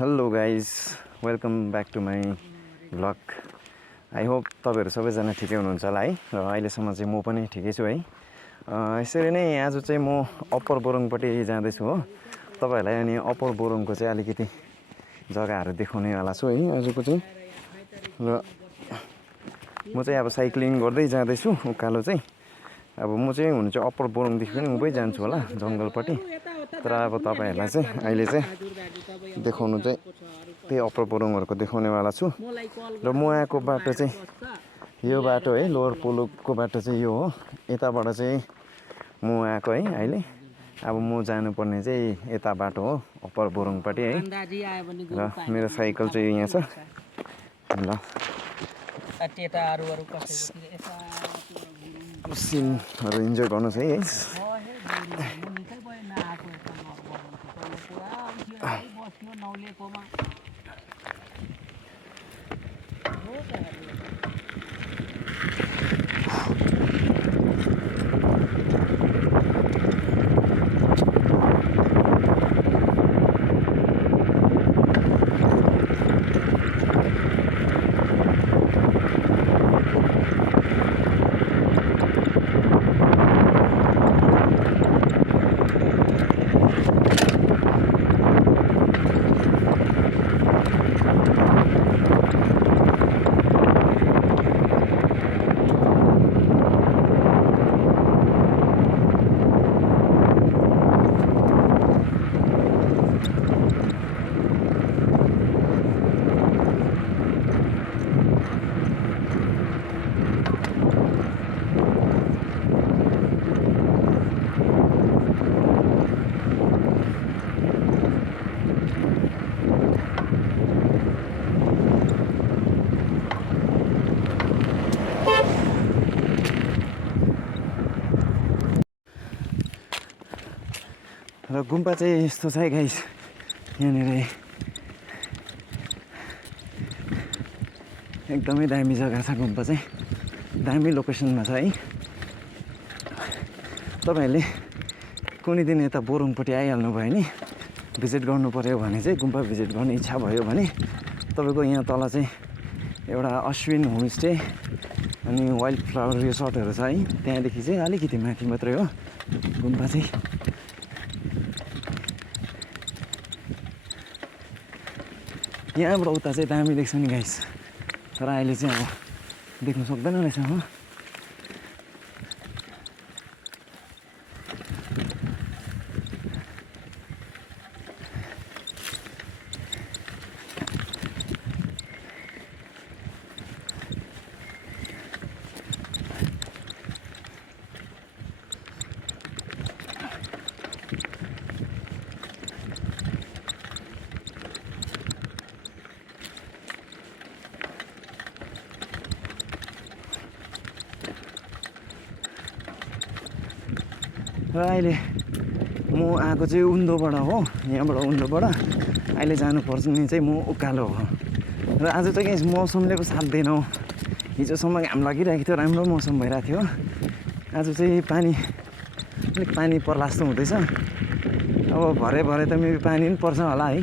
Hello guys welcome back to my vlog. I hope तपाईँहरू सबैजना ठिकै हुनुहुन्छ होला है। र अहिलेसम्म चाहिँ म पनि ठिकै छु है। यसरी नै आज चाहिँ म अप्पर बोरुङपट्टि जाँदैछु हो। तपाईँहरूलाई अनि अप्पर बोरुङको चाहिँ अलिकति जग्गाहरू देखाउनेवाला छु है आजको चाहिँ। र म चाहिँ अब साइक्लिङ गर्दै जाँदैछु उकालो चाहिँ। अब म चाहिँ हुनु चाहिँ अप्पर बोरुङदेखि पनि उँभै जान्छु होला जङ्गलपट्टि। तर अब तपाईँहरूलाई चाहिँ अहिले चाहिँ देखाउनु चाहिँ त्यही अप्पर बोरुङहरूको देखाउनेवाला छु। र म आएको बाटो चाहिँ यो बाटो है, लोवर पोलोको बाटो चाहिँ यो हो। यताबाट चाहिँ म आएको है अहिले। अब म जानुपर्ने चाहिँ यता बाटो हो अप्पर बोरुङपट्टि है। र मेरो साइकल चाहिँ यहाँ छ ल। अब सिनहरू इन्जोय गर्नुहोस् है। र गुम्बा चाहिँ यस्तो छ है गाइस, यहाँनिर एकदमै दामी जग्गा छ। गुम्बा चाहिँ दामी लोकेसनमा छ है। तपाईँहरूले कुनै दिन यता बोरुङपट्टि आइहाल्नु भयो नि, भिजिट गर्नु पऱ्यो भने चाहिँ, गुम्बा भिजिट गर्ने इच्छा भयो भने तपाईँको यहाँ तल चाहिँ एउटा अश्विन होमस्टे अनि वाइल्ड फ्लावर रिसोर्टहरू छ है। त्यहाँदेखि चाहिँ अलिकति माथि मात्रै हो गुम्बा चाहिँ। यहाँबाट उता चाहिँ दामी देख्छ नि गाइस, तर अहिले चाहिँ अब देख्नु सक्दैन रहेछ हो। र अहिले म आएको चाहिँ उन्दोबाट हो। यहाँबाट उन्दोबाट अहिले जानुपर्ने चाहिँ म उकालो हो। र आज चाहिँ के मौसमले पो साथ दिएन हो। हिजोसम्म घाम लागिरहेको थियो, राम्रो मौसम भइरहेको थियो। आज चाहिँ अलिक पानी पर्ला जस्तो हुँदैछ। अब भरे त मेरो पानी पनि पर्छ होला है।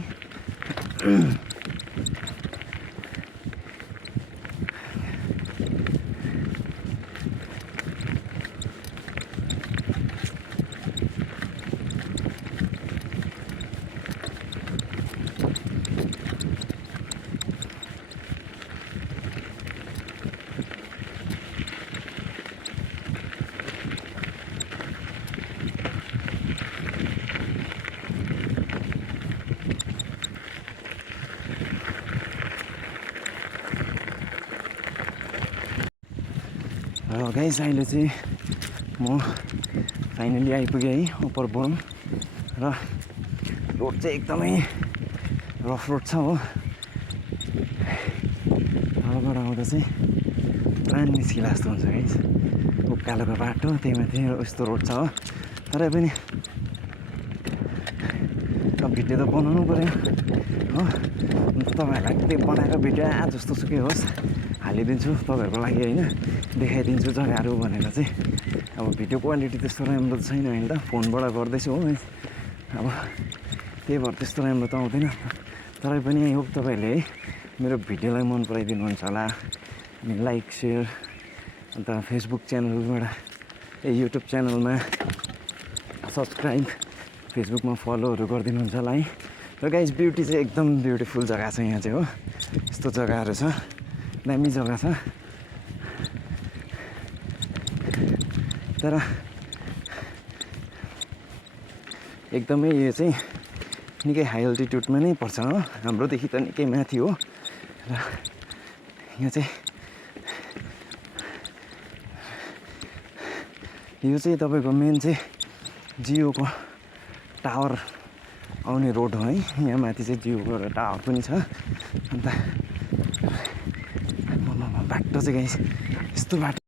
र गाइस अहिले चाहिँ म फाइनली आइपुगेँ है अप्पर बोरुङ। र रोड चाहिँ एकदमै रफ रोड छ हो। तलबाट आउँदा चाहिँ प्राण निस्किला जस्तो हुन्छ गाइस। उकालोको बाटो त्यही माथि यस्तो रोड छ हो। तरै पनि अब भिडियो त बनाउनु पऱ्यो हो। तपाईँहरूलाई त्यो बनाएको भिडियो जस्तो सुकै होस् हालिदिन्छु तपाईँहरूको लागि होइन, देखाइदिन्छु जग्गाहरू भनेर चाहिँ। अब भिडियो क्वालिटी त्यस्तो राम्रो छैन अहिले त, फोनबाट गर्दैछु हो। अब त्यही भएर त्यस्तो राम्रो त आउँदैन। तरै पनि आई होप तपाईँहरूले है मेरो भिडियोलाई मन पराइदिनुहुन्छ होला अनि लाइक सेयर अन्त फेसबुक च्यानलबाट युट्युब च्यानलमा सब्सक्राइब फेसबुकमा फलोहरू गरिदिनुहुन्छ होला है र गाइज ब्युटी चाहिँ एकदम ब्युटिफुल जग्गा छ यहाँ चाहिँ हो यस्तो जग्गाहरू छ दामी जग्गा छ तर एकदमै यो चाहिँ निकै हाई अल्टिट्युडमा नै पर्छ हो हाम्रोदेखि त निकै माथि हो र यहाँ चाहिँ यो चाहिँ तपाईँको मेन चाहिँ जियोको टावर आउने रोड हो है यहाँ माथि चाहिँ जियोको टावर पनि छ अन्त बाटो चाहिँ गाइस यस्तो बाटो